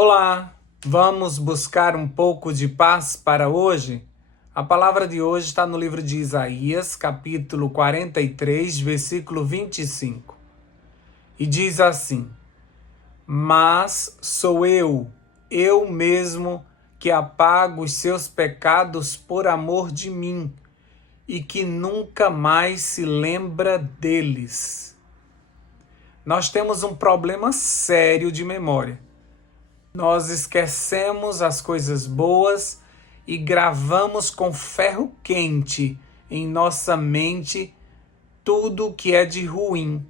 Olá, vamos buscar um pouco de paz para hoje? A palavra de hoje está no livro de Isaías, capítulo 43, versículo 25. E diz assim: Mas sou eu mesmo, que apago os seus pecados por amor de mim, e que nunca mais se lembra deles. Nós temos um problema sério de memória. Nós esquecemos as coisas boas e gravamos com ferro quente em nossa mente tudo que é de ruim.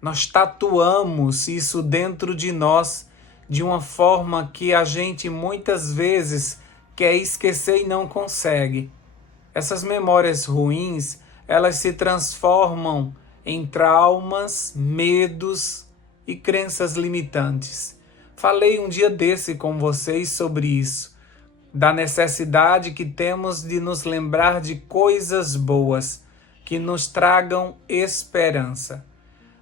Nós tatuamos isso dentro de nós de uma forma que a gente muitas vezes quer esquecer e não consegue. Essas memórias ruins, elas se transformam em traumas, medos e crenças limitantes. Falei um dia desse com vocês sobre isso, da necessidade que temos de nos lembrar de coisas boas, que nos tragam esperança.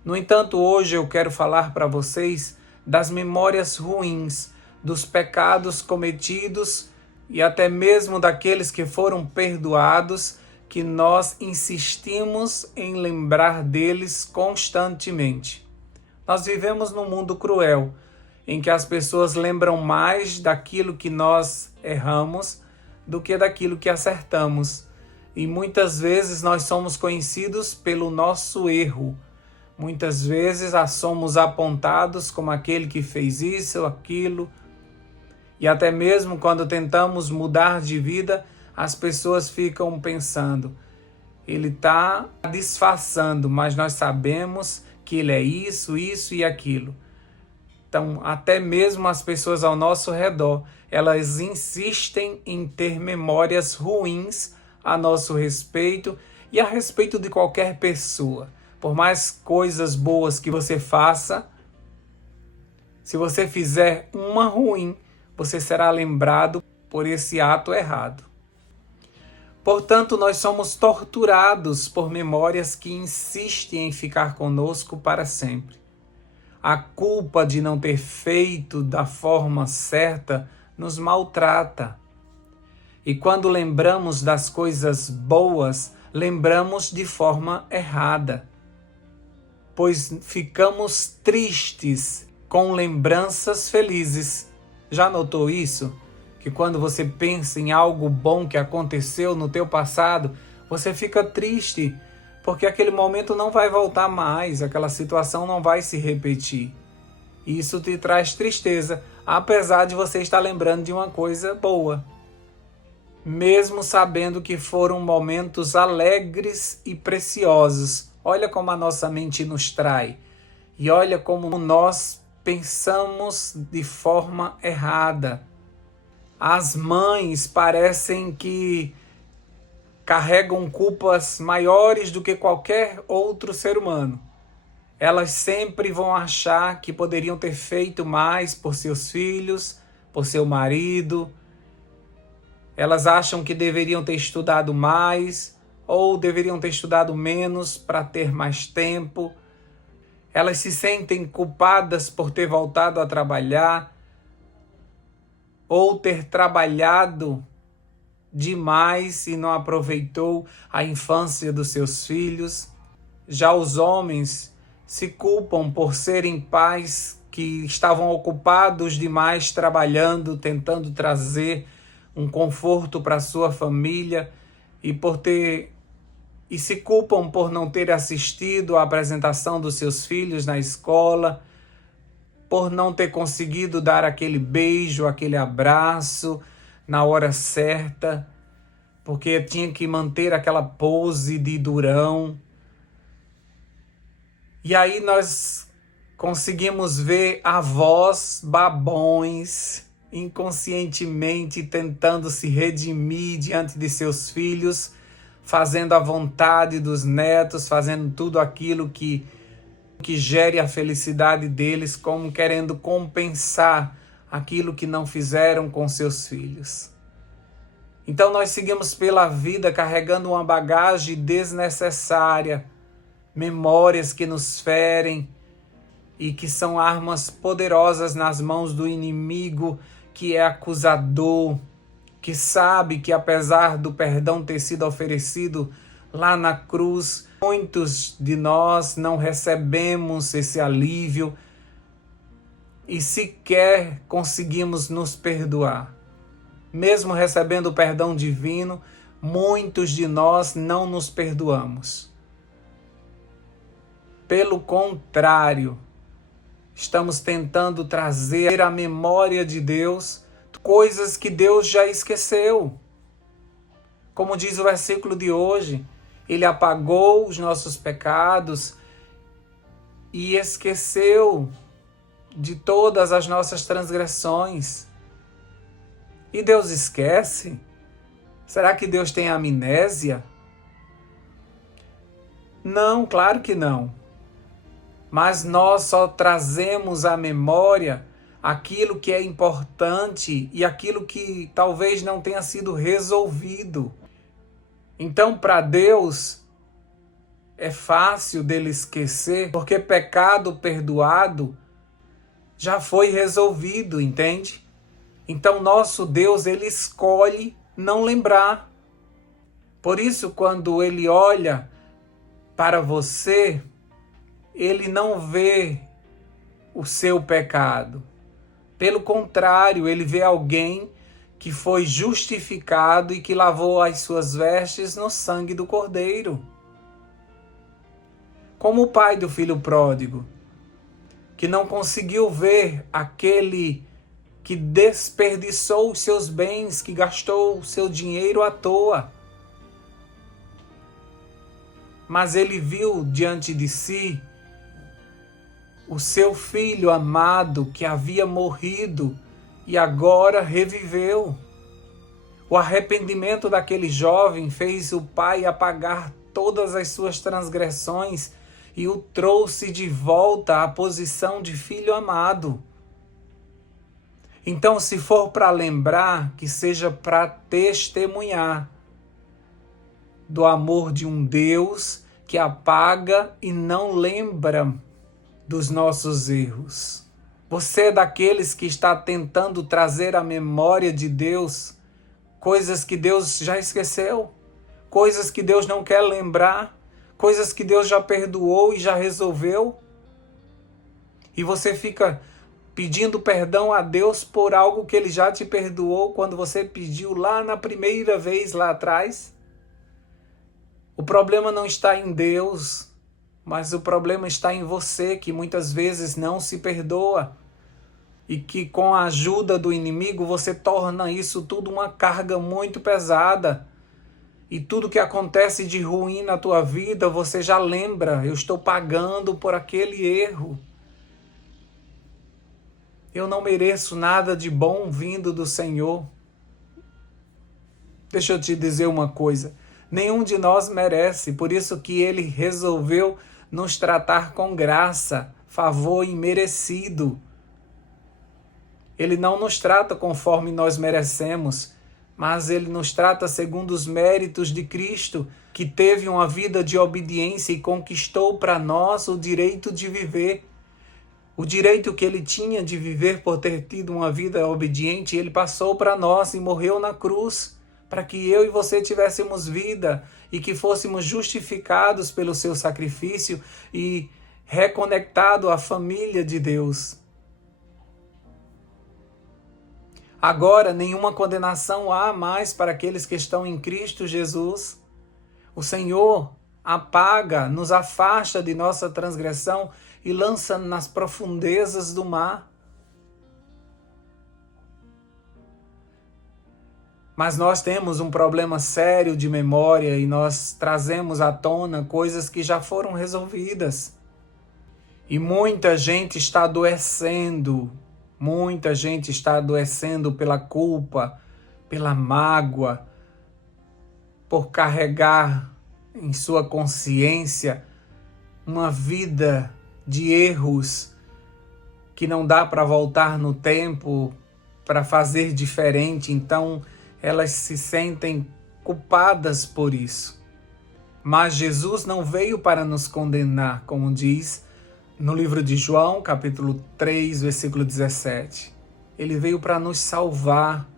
No entanto, hoje eu quero falar para vocês das memórias ruins, dos pecados cometidos e até mesmo daqueles que foram perdoados, que nós insistimos em lembrar deles constantemente. Nós vivemos num mundo cruel, em que as pessoas lembram mais daquilo que nós erramos do que daquilo que acertamos. E muitas vezes nós somos conhecidos pelo nosso erro. Muitas vezes somos apontados como aquele que fez isso ou aquilo. E até mesmo quando tentamos mudar de vida, as pessoas ficam pensando: ele está disfarçando, mas nós sabemos que ele é isso, isso e aquilo. Então, até mesmo as pessoas ao nosso redor, elas insistem em ter memórias ruins a nosso respeito e a respeito de qualquer pessoa. Por mais coisas boas que você faça, se você fizer uma ruim, você será lembrado por esse ato errado. Portanto, nós somos torturados por memórias que insistem em ficar conosco para sempre. A culpa de não ter feito da forma certa nos maltrata. E quando lembramos das coisas boas, lembramos de forma errada, pois ficamos tristes com lembranças felizes. Já notou isso? Que quando você pensa em algo bom que aconteceu no teu passado, você fica triste, porque aquele momento não vai voltar mais, aquela situação não vai se repetir. Isso te traz tristeza, apesar de você estar lembrando de uma coisa boa. Mesmo sabendo que foram momentos alegres e preciosos. Olha como a nossa mente nos trai. E olha como nós pensamos de forma errada. As mães parecem que carregam culpas maiores do que qualquer outro ser humano. Elas sempre vão achar que poderiam ter feito mais por seus filhos, por seu marido. Elas acham que deveriam ter estudado mais ou deveriam ter estudado menos para ter mais tempo. Elas se sentem culpadas por ter voltado a trabalhar ou ter trabalhado demais e não aproveitou a infância dos seus filhos. Já os homens se culpam por serem pais que estavam ocupados demais trabalhando, tentando trazer um conforto para sua família e se culpam por não ter assistido à apresentação dos seus filhos na escola, por não ter conseguido dar aquele beijo, aquele abraço na hora certa, porque tinha que manter aquela pose de durão. E aí nós conseguimos ver avós babões inconscientemente tentando se redimir diante de seus filhos, fazendo a vontade dos netos, fazendo tudo aquilo que gere a felicidade deles, como querendo compensar aquilo que não fizeram com seus filhos. Então nós seguimos pela vida carregando uma bagagem desnecessária, memórias que nos ferem, e que são armas poderosas nas mãos do inimigo, que é acusador, que sabe que apesar do perdão ter sido oferecido lá na cruz, muitos de nós não recebemos esse alívio e sequer conseguimos nos perdoar. Mesmo recebendo o perdão divino, muitos de nós não nos perdoamos. Pelo contrário, estamos tentando trazer à memória de Deus coisas que Deus já esqueceu. Como diz o versículo de hoje, Ele apagou os nossos pecados e esqueceu de todas as nossas transgressões. E Deus esquece? Será que Deus tem amnésia? Não, claro que não. Mas nós só trazemos à memória aquilo que é importante e aquilo que talvez não tenha sido resolvido. Então, para Deus, é fácil dele esquecer, porque pecado perdoado já foi resolvido, entende? Então, nosso Deus, ele escolhe não lembrar. Por isso, quando ele olha para você, ele não vê o seu pecado. Pelo contrário, ele vê alguém que foi justificado e que lavou as suas vestes no sangue do Cordeiro. Como o pai do filho pródigo, que não conseguiu ver aquele que desperdiçou os seus bens, que gastou o seu dinheiro à toa. Mas ele viu diante de si o seu filho amado que havia morrido e agora reviveu. O arrependimento daquele jovem fez o pai apagar todas as suas transgressões e o trouxe de volta à posição de filho amado. Então, se for para lembrar, que seja para testemunhar do amor de um Deus que apaga e não lembra dos nossos erros. Você é daqueles que está tentando trazer à memória de Deus coisas que Deus já esqueceu, coisas que Deus não quer lembrar, coisas que Deus já perdoou e já resolveu. E você fica pedindo perdão a Deus por algo que Ele já te perdoou quando você pediu lá na primeira vez lá atrás. O problema não está em Deus, mas o problema está em você, que muitas vezes não se perdoa. E que com a ajuda do inimigo você torna isso tudo uma carga muito pesada. E tudo que acontece de ruim na tua vida, você já lembra, eu estou pagando por aquele erro. Eu não mereço nada de bom vindo do Senhor. Deixa eu te dizer uma coisa, nenhum de nós merece, por isso que Ele resolveu nos tratar com graça, favor imerecido. Ele não nos trata conforme nós merecemos, mas Ele nos trata segundo os méritos de Cristo, que teve uma vida de obediência e conquistou para nós o direito de viver. O direito que Ele tinha de viver por ter tido uma vida obediente, Ele passou para nós e morreu na cruz, para que eu e você tivéssemos vida e que fôssemos justificados pelo seu sacrifício e reconectados à família de Deus. Agora, nenhuma condenação há mais para aqueles que estão em Cristo Jesus. O Senhor apaga, nos afasta de nossa transgressão e lança nas profundezas do mar. Mas nós temos um problema sério de memória e nós trazemos à tona coisas que já foram resolvidas. E muita gente está adoecendo. Muita gente está adoecendo pela culpa, pela mágoa, por carregar em sua consciência uma vida de erros que não dá para voltar no tempo, para fazer diferente. Então, elas se sentem culpadas por isso. Mas Jesus não veio para nos condenar, como diz no livro de João, capítulo 3, versículo 17. Ele veio para nos salvar.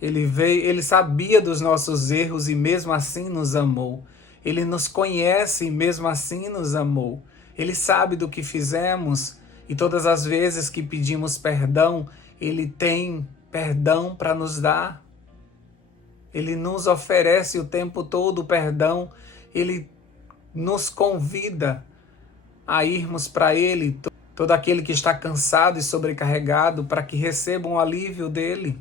Ele sabia dos nossos erros e mesmo assim nos amou. Ele nos conhece e mesmo assim nos amou. Ele sabe do que fizemos e todas as vezes que pedimos perdão, Ele tem perdão para nos dar. Ele nos oferece o tempo todo o perdão. Ele nos convida a irmos para Ele, todo aquele que está cansado e sobrecarregado, para que recebam o alívio dEle.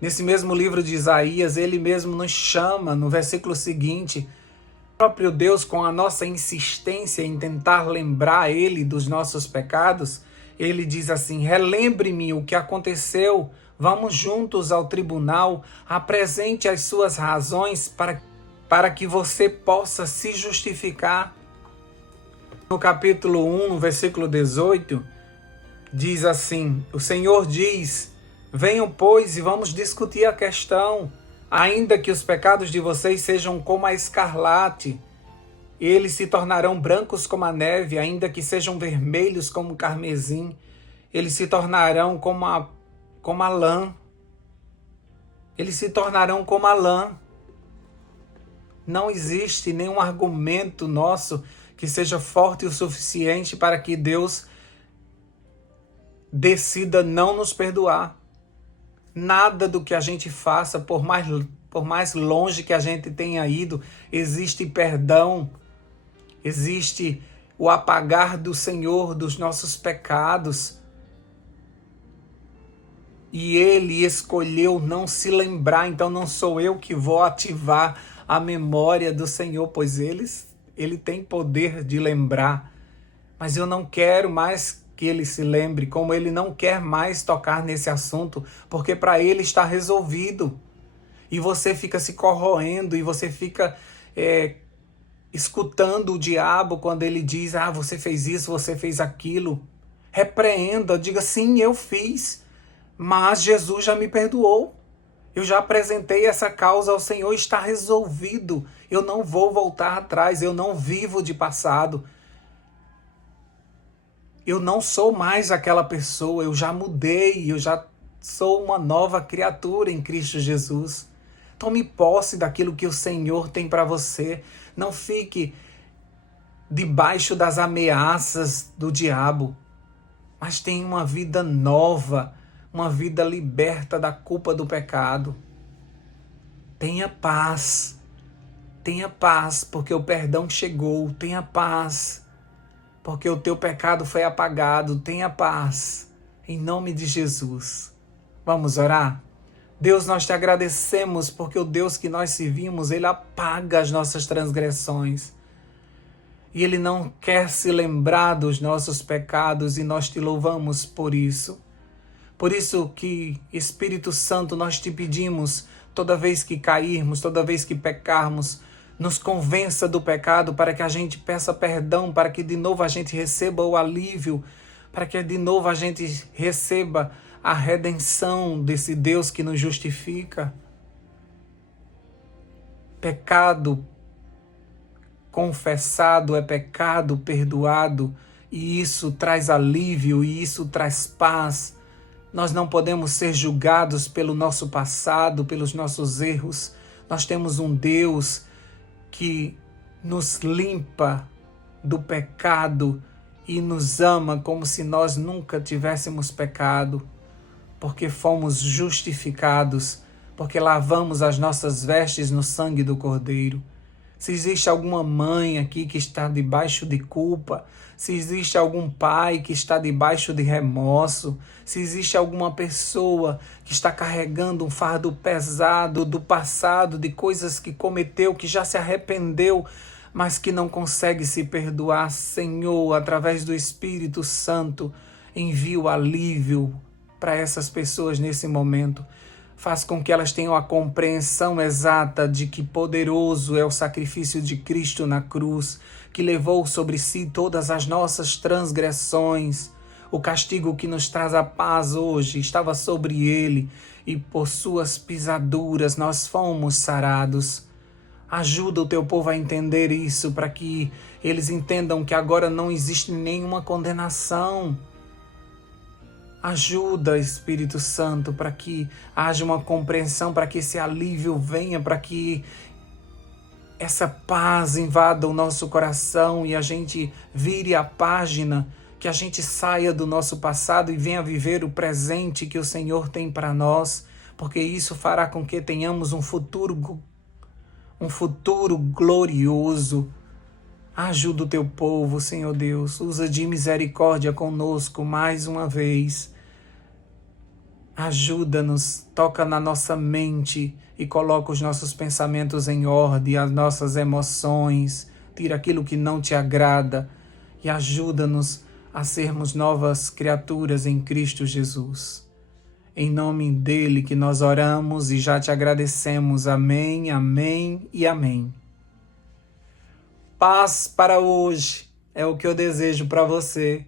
Nesse mesmo livro de Isaías, Ele mesmo nos chama, no versículo seguinte, o próprio Deus, com a nossa insistência em tentar lembrar Ele dos nossos pecados, Ele diz assim: relembre-me o que aconteceu, vamos juntos ao tribunal, apresente as suas razões para que você possa se justificar. No capítulo 1, versículo 18, diz assim, o Senhor diz: venham, pois, e vamos discutir a questão. Ainda que os pecados de vocês sejam como a escarlate, eles se tornarão brancos como a neve, ainda que sejam vermelhos como o carmesim, eles se tornarão como a lã. Eles se tornarão como a lã. Não existe nenhum argumento nosso que seja forte o suficiente para que Deus decida não nos perdoar. Nada do que a gente faça, por mais longe que a gente tenha ido, existe perdão, existe o apagar do Senhor dos nossos pecados. E Ele escolheu não se lembrar, então não sou eu que vou ativar a memória do Senhor, pois Ele tem poder de lembrar. Mas eu não quero mais que Ele se lembre, como Ele não quer mais tocar nesse assunto, porque para Ele está resolvido. E você fica se corroendo, e você fica escutando o diabo quando ele diz: você fez isso, você fez aquilo. Repreenda, diga: sim, eu fiz, mas Jesus já me perdoou. Eu já apresentei essa causa ao Senhor, está resolvido. Eu não vou voltar atrás, eu não vivo de passado. Eu não sou mais aquela pessoa, eu já mudei, eu já sou uma nova criatura em Cristo Jesus. Tome posse daquilo que o Senhor tem para você. Não fique debaixo das ameaças do diabo, mas tenha uma vida nova, uma vida liberta da culpa do pecado. Tenha paz, porque o perdão chegou. Tenha paz, porque o teu pecado foi apagado. Tenha paz, em nome de Jesus. Vamos orar? Deus, nós te agradecemos porque o Deus que nós servimos, Ele apaga as nossas transgressões. E Ele não quer se lembrar dos nossos pecados e nós te louvamos por isso. Por isso que, Espírito Santo, nós te pedimos, toda vez que cairmos, toda vez que pecarmos, nos convença do pecado para que a gente peça perdão, para que de novo a gente receba o alívio, para que de novo a gente receba a redenção desse Deus que nos justifica. Pecado confessado é pecado perdoado, e isso traz alívio, e isso traz paz. Nós não podemos ser julgados pelo nosso passado, pelos nossos erros. Nós temos um Deus que nos limpa do pecado e nos ama como se nós nunca tivéssemos pecado, porque fomos justificados, porque lavamos as nossas vestes no sangue do Cordeiro. Se existe alguma mãe aqui que está debaixo de culpa, se existe algum pai que está debaixo de remorso, se existe alguma pessoa que está carregando um fardo pesado do passado, de coisas que cometeu, que já se arrependeu, mas que não consegue se perdoar, Senhor, através do Espírito Santo, envia o alívio para essas pessoas nesse momento. Faz com que elas tenham a compreensão exata de que poderoso é o sacrifício de Cristo na cruz, que levou sobre si todas as nossas transgressões. O castigo que nos traz a paz hoje estava sobre ele, e por suas pisaduras nós fomos sarados. Ajuda o teu povo a entender isso, para que eles entendam que agora não existe nenhuma condenação. Ajuda, Espírito Santo, para que haja uma compreensão, para que esse alívio venha, para que essa paz invada o nosso coração e a gente vire a página, que a gente saia do nosso passado e venha viver o presente que o Senhor tem para nós, porque isso fará com que tenhamos um futuro glorioso. Ajuda o teu povo, Senhor Deus. Usa de misericórdia conosco mais uma vez. Ajuda-nos, toca na nossa mente e coloca os nossos pensamentos em ordem, as nossas emoções. Tira aquilo que não te agrada e ajuda-nos a sermos novas criaturas em Cristo Jesus. Em nome dele que nós oramos e já te agradecemos. Amém, amém e amém. Paz para hoje é o que eu desejo para você.